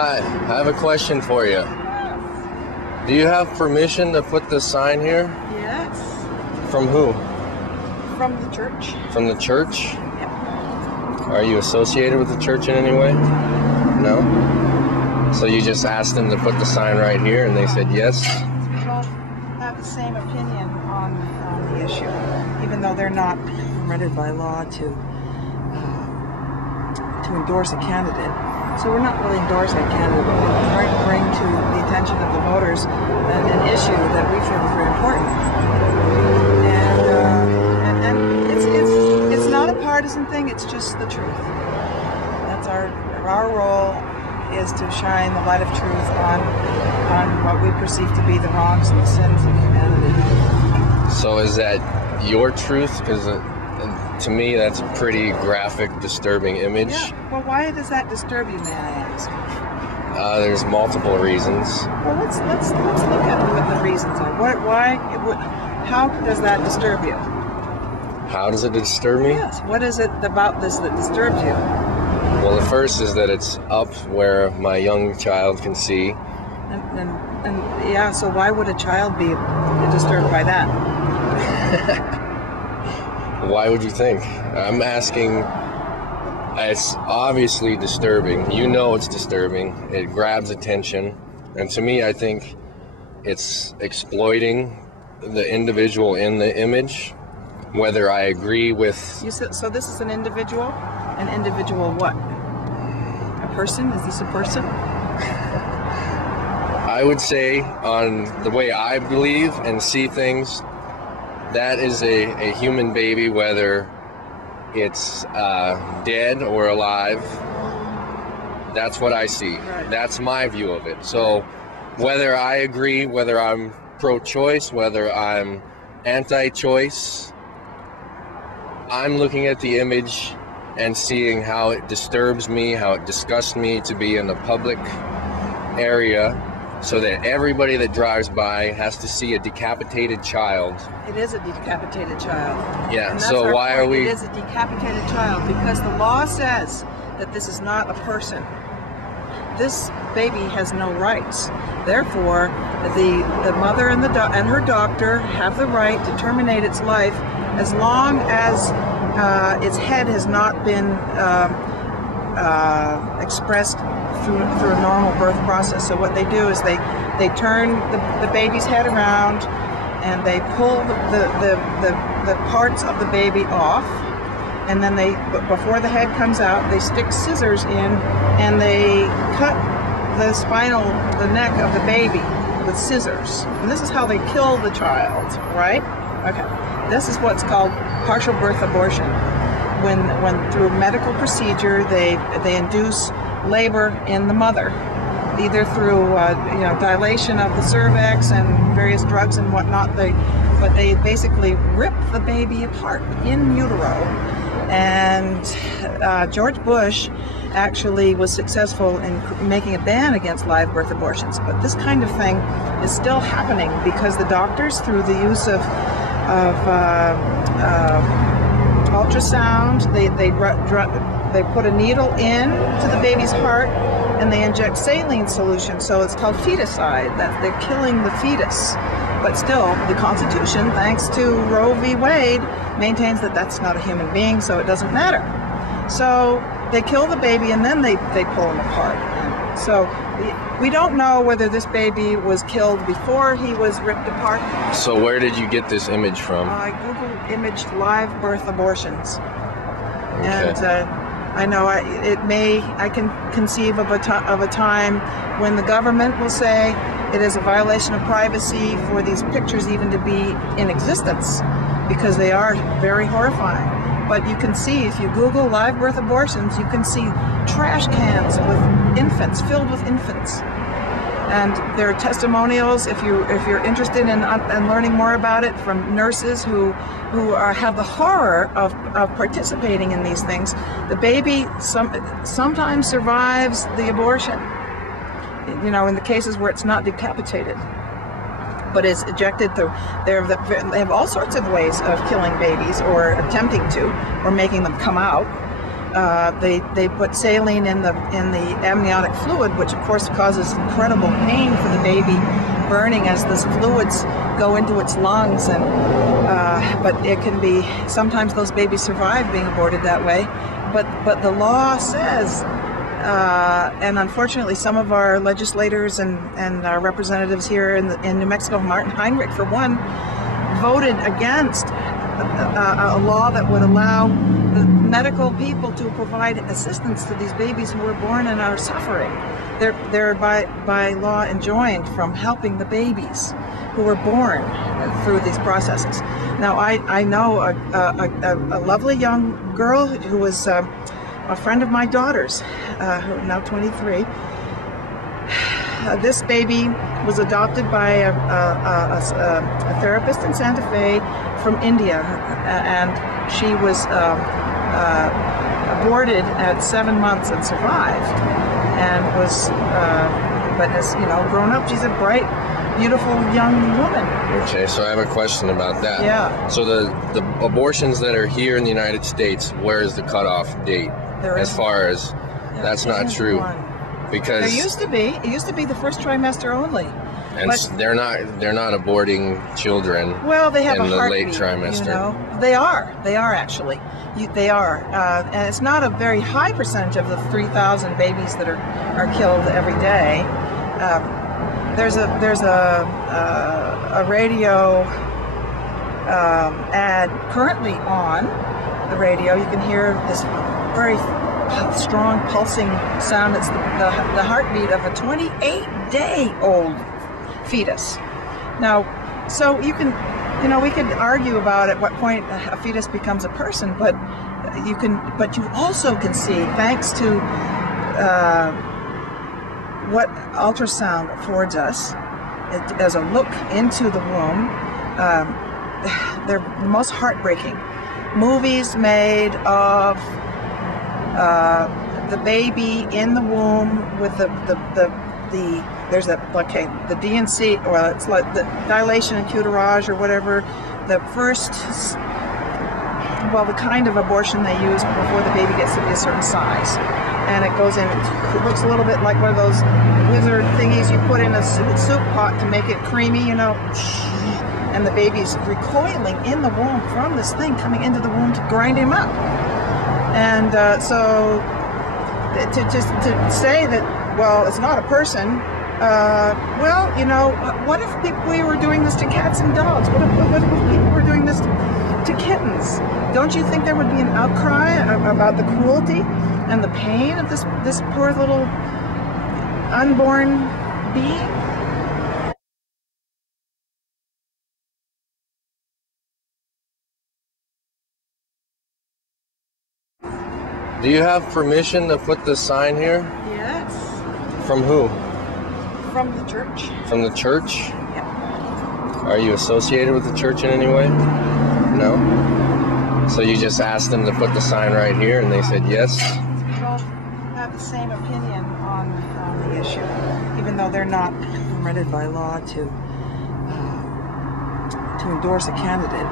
Hi, I have a question for you. Do you have permission to put this sign here? Yes. From who? From the church. From the church? Yeah. Are you associated with the church in any way? No? So you just asked them to put the sign right here and they said yes? We both have the same opinion on the issue, even though they're not permitted by law to endorse a candidate. So we're not really endorsing a candidate, but we're trying to bring to the attention of the voters an issue that we feel is very important. And it's not a partisan thing, it's just the truth. That's our role, is to shine the light of truth on what we perceive to be the wrongs and the sins of humanity. So is that your truth? Because to me, that's a pretty graphic, disturbing image. Yeah. Well, why does that disturb you, may I ask? There's multiple reasons. Well, let's look at what the reasons are. How does that disturb you? How does it disturb me? Yes. What is it about this that disturbs you? Well, the first is that it's up where my young child can see. And yeah, so why would a child be disturbed by that? Why would you think? I'm asking. It's obviously disturbing. You know it's disturbing. It grabs attention. And to me, I think it's exploiting the individual in the image, whether I agree with... So this is an individual? An individual what? A person? Is this a person? I would say, on the way I believe and see things, that is a human baby, whether it's dead or alive. That's what I see. Right. That's my view of it. So whether I agree, whether I'm pro-choice, whether I'm anti-choice, I'm looking at the image and seeing how it disturbs me, how it disgusts me to be in the public area, so that everybody that drives by has to see a decapitated child. It is a decapitated child. Yeah, so why are we... It is a decapitated child because the law says that this is not a person. This baby has no rights. Therefore, the mother and her doctor have the right to terminate its life as long as its head has not been expressed through a normal birth process. So what they do is they turn the baby's head around and they pull the parts of the baby off, and then before the head comes out, they stick scissors in and they cut the neck of the baby with scissors. And this is how they kill the child, right? Okay. This is what's called partial birth abortion. When through a medical procedure they induce labor in the mother, either through dilation of the cervix and various drugs and whatnot. But they basically rip the baby apart in utero. And George Bush actually was successful in making a ban against live birth abortions. But this kind of thing is still happening because the doctors, through the use of ultrasound, they put a needle in to the baby's heart and they inject saline solution, so it's called feticide. That they're killing the fetus. But still, the Constitution, thanks to Roe v. Wade, maintains that that's not a human being, so it doesn't matter. So they kill the baby and then they pull him apart. So we don't know whether this baby was killed before he was ripped apart. So where did you get this image from? I Googled imaged live birth abortions. Okay. And I know I can conceive of a time when the government will say it is a violation of privacy for these pictures even to be in existence, because they are very horrifying. But you can see, if you Google live birth abortions, you can see trash cans with infants, filled with infants. And there are testimonials, if you're interested in learning more about it, from nurses who have the horror of participating in these things. The baby sometimes survives the abortion, in the cases where it's not decapitated, but is ejected through. They have all sorts of ways of killing babies, or attempting to, or making them come out. They put saline in the amniotic fluid, which of course causes incredible pain for the baby, burning as those fluids go into its lungs. And but it can be, sometimes those babies survive being aborted that way. But the law says, and unfortunately some of our legislators and our representatives here in New Mexico, Martin Heinrich for one, voted against a law that would allow the medical people to provide assistance to these babies who were born and are suffering. They're by law enjoined from helping the babies who were born through these processes. Now I know a lovely young girl who was a friend of my daughter's, who is now 23. This baby was adopted by a therapist in Santa Fe from India, and she was aborted at 7 months and survived, and was, but as you know, grown up. She's a bright, beautiful young woman. Okay, so I have a question about that. Yeah. So the abortions that are here in the United States, where is the cutoff date? As far as that's not true. One. Because There used to be. It used to be the first trimester only. and But- they're not aborting children. Well, they have in a the heartbeat, late trimester. You know? They are actually. They are, and it's not a very high percentage of the 3,000 babies that are killed every day. There's a radio ad currently on the radio. You can hear this very strong pulsing sound. It's the heartbeat of a 28-day-old fetus. Now, so you can, we could argue about at what point a fetus becomes a person, but you also can see, thanks to what ultrasound affords us as a look into the womb, they're the most heartbreaking movies made of the baby in the womb with the DNC, well, it's like the dilation and curettage or whatever, the kind of abortion they use before the baby gets to be a certain size. And it goes in, it looks a little bit like one of those wizard thingies you put in a soup pot to make it creamy, and the baby's recoiling in the womb from this thing coming into the womb to grind him up. And so to say that, well, it's not a person, what if we were doing this to cats and dogs? What if people were doing this to kittens? Don't you think there would be an outcry about the cruelty and the pain of this poor little unborn being? Do you have permission to put the sign here? Yes. From who? From the church. From the church? Yeah. Are you associated with the church in any way? No? So you just asked them to put the sign right here and they said yes? We both have the same opinion on the issue, even though they're not permitted by law to endorse a candidate